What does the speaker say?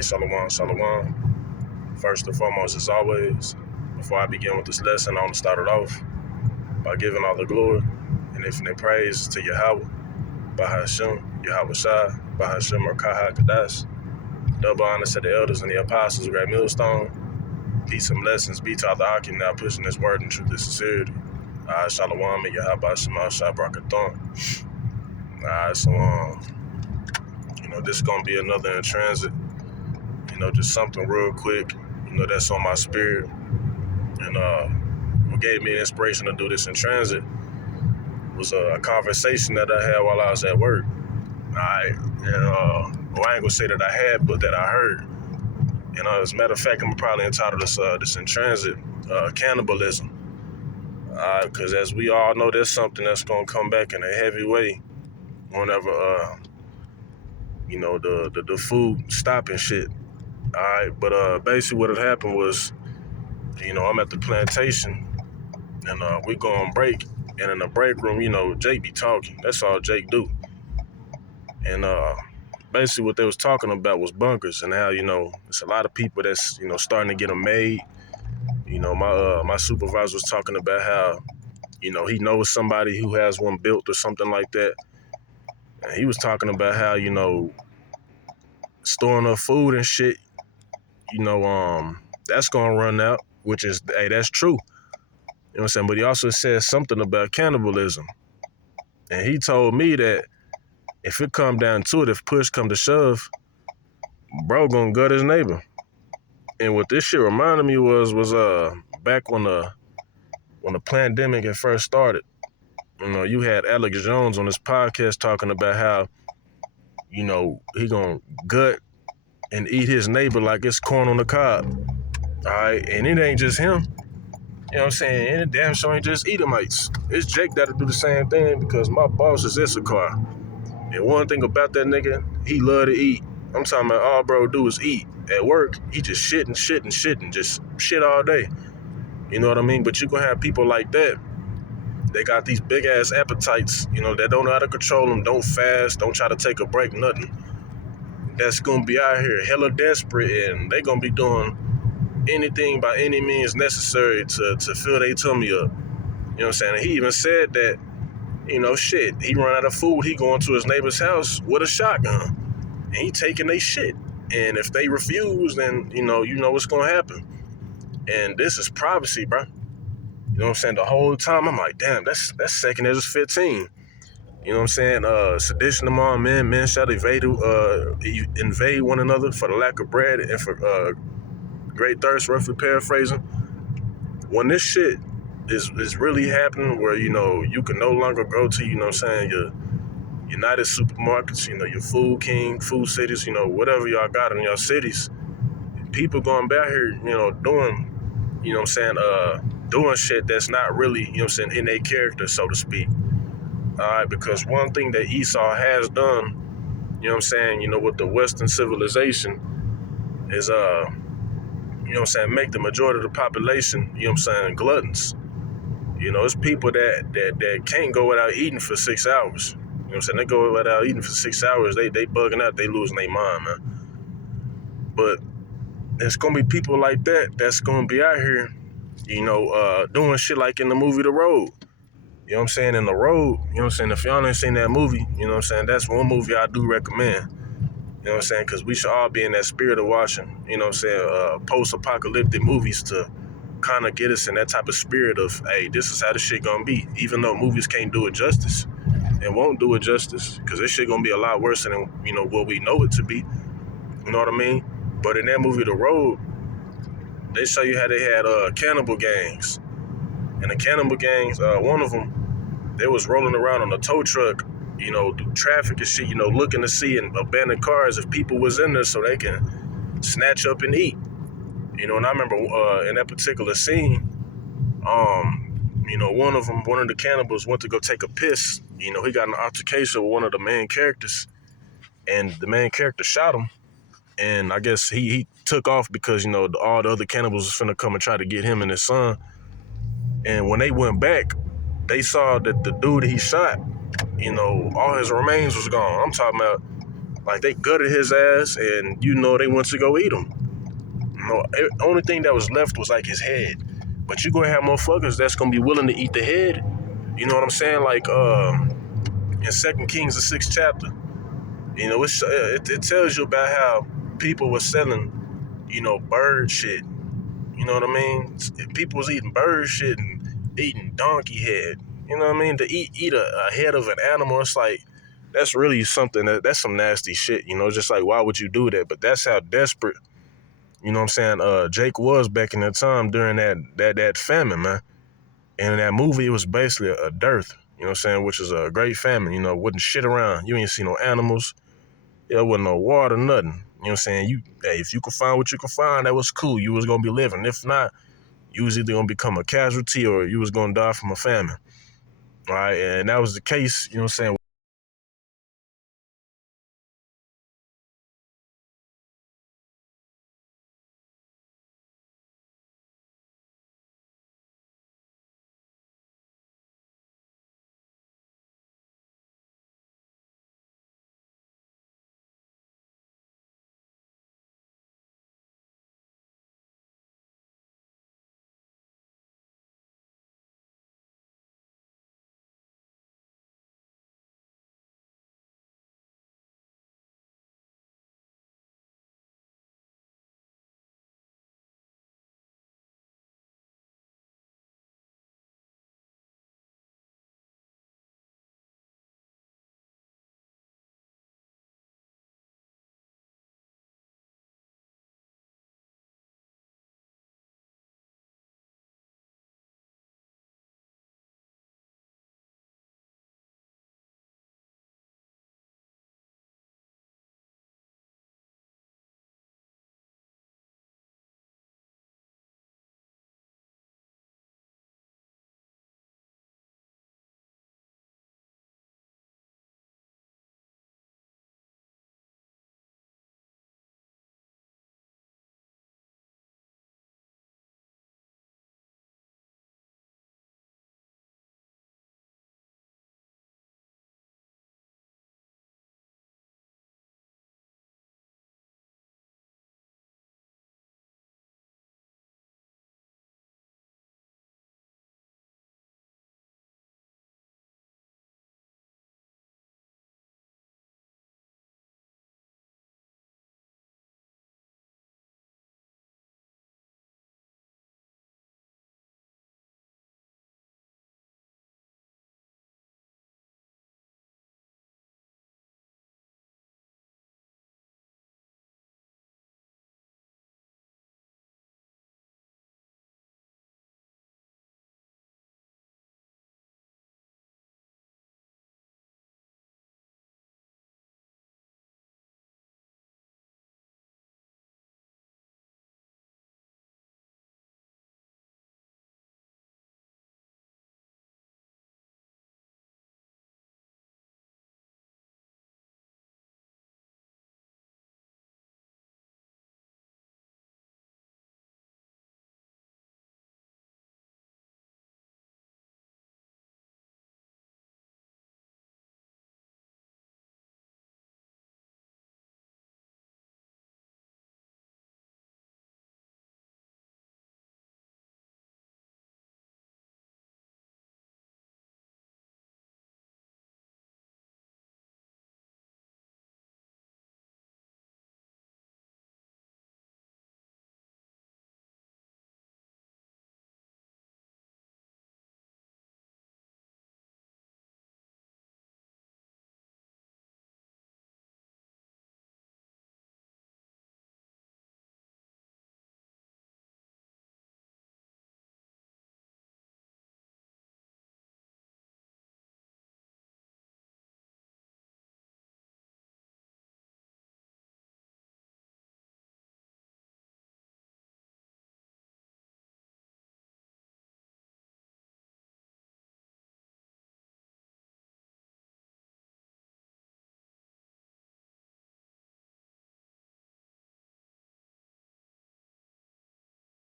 Shalom, shalom. First and foremost, as always, before I begin with this lesson, I want to start it off by giving all the glory and infinite praise to Yahweh, Bahashem, Yahweh Shai, Bahashem, or Kaha Kadash. Double honor to the elders and the apostles of Great Millstone. Peace and blessings be to all the Akim now pushing this word in truth and sincerity. Shalom, and Yahweh Shema Shai Brakathon. This is going to be another InTransit. Just something real quick, that's on my spirit. And what gave me the inspiration to do this InTransit was a conversation that I had while I was at work. I ain't gonna say that I had, but that I heard. As a matter of fact, I'm probably entitled this InTransit, Cannibalism. Because as we all know, there's something that's gonna come back in a heavy way whenever, the food stopping shit. All right, but basically what had happened was, I'm at the plantation, and we go on break, and in the break room, Jake be talking. That's all Jake do. And basically what they was talking about was bunkers, and how, it's a lot of people that's, starting to get them made. My supervisor was talking about how, he knows somebody who has one built or something like that. And he was talking about how, storing up food and shit, that's gonna run out, which is, hey, that's true. You know what I'm saying? But he also said something about cannibalism. And he told me that if it come down to it, if push come to shove, bro gonna gut his neighbor. And what this shit reminded me was back when the pandemic had first started. You had Alex Jones on this podcast talking about how, he gonna gut and eat his neighbor like it's corn on the cob. All right, and it ain't just him. You know what I'm saying? And it damn sure ain't just Edomites. It's Jake that'll do the same thing, because my boss is Issachar. And one thing about that nigga, he love to eat. I'm talking about all bro do is eat. At work, he just shitting, just shit all day. You know what I mean? But you gonna have people like that. They got these big ass appetites, that don't know how to control them, don't fast, don't try to take a break, nothing. That's gonna be out here hella desperate, and they gonna be doing anything by any means necessary to fill their tummy up. You know what I'm saying? And he even said that, he run out of food, he going to his neighbor's house with a shotgun, and he taking they shit. And if they refuse, then, you know what's gonna happen. And this is privacy, bro. You know what I'm saying? The whole time, I'm like, damn, that's second as 15. You know what I'm saying? Sedition among men shall invade one another for the lack of bread and for great thirst, roughly paraphrasing. When this shit is really happening, where, you can no longer go to, your United supermarkets, your Food King, Food Cities, whatever y'all got in your cities, people going back here, doing, doing shit that's not really, in their character, so to speak. All right, because one thing that Esau has done, with the Western civilization is, make the majority of the population, gluttons. It's people that can't go without eating for 6 hours. They go without eating for 6 hours, they bugging out, they losing their mind, man. But it's gonna be people like that that's gonna be out here, doing shit like in the movie The Road. You know what I'm saying? In The Road, if y'all ain't seen that movie, that's one movie I do recommend. You know what I'm saying? Because we should all be in that spirit of watching, post-apocalyptic movies to kind of get us in that type of spirit of, hey, this is how the shit gonna be. Even though movies can't do it justice and won't do it justice, because this shit gonna be a lot worse than, what we know it to be. You know what I mean? But in that movie, The Road, they show you how they had cannibal gangs. And the cannibal gangs, one of them, they was rolling around on a tow truck, through traffic and shit, looking to see in abandoned cars if people was in there so they can snatch up and eat. And I remember in that particular scene, one of the cannibals went to go take a piss. He got in an altercation with one of the main characters, and the main character shot him. And I guess he took off because, all the other cannibals was finna come and try to get him and his son. And when they went back, they saw that the dude he shot, all his remains was gone. I'm talking about Like, they gutted his ass, and they went to go eat him. Only thing that was left was like his head. But you gonna have motherfuckers that's gonna be willing to eat the head. You know what I'm saying? Like in 2 Kings, the 6th chapter, it tells you about how people were selling, bird shit. You know what I mean? People was eating bird shit and eating donkey head. You know what I mean? To eat a head of an animal, it's like, that's really something that's some nasty shit. Just like, why would you do that? But that's how desperate, you know what I'm saying, Jake was back in that time during that famine, man. And in that movie, it was basically a dearth, you know what I'm saying, which is a great famine. Wouldn't shit around. You ain't see no animals. There wasn't no water, nothing. You know what I'm saying? If you could find what you could find, that was cool. You was gonna be living. If not, you was either gonna become a casualty or you was gonna die from a famine. All right, and that was the case, you know what I'm saying,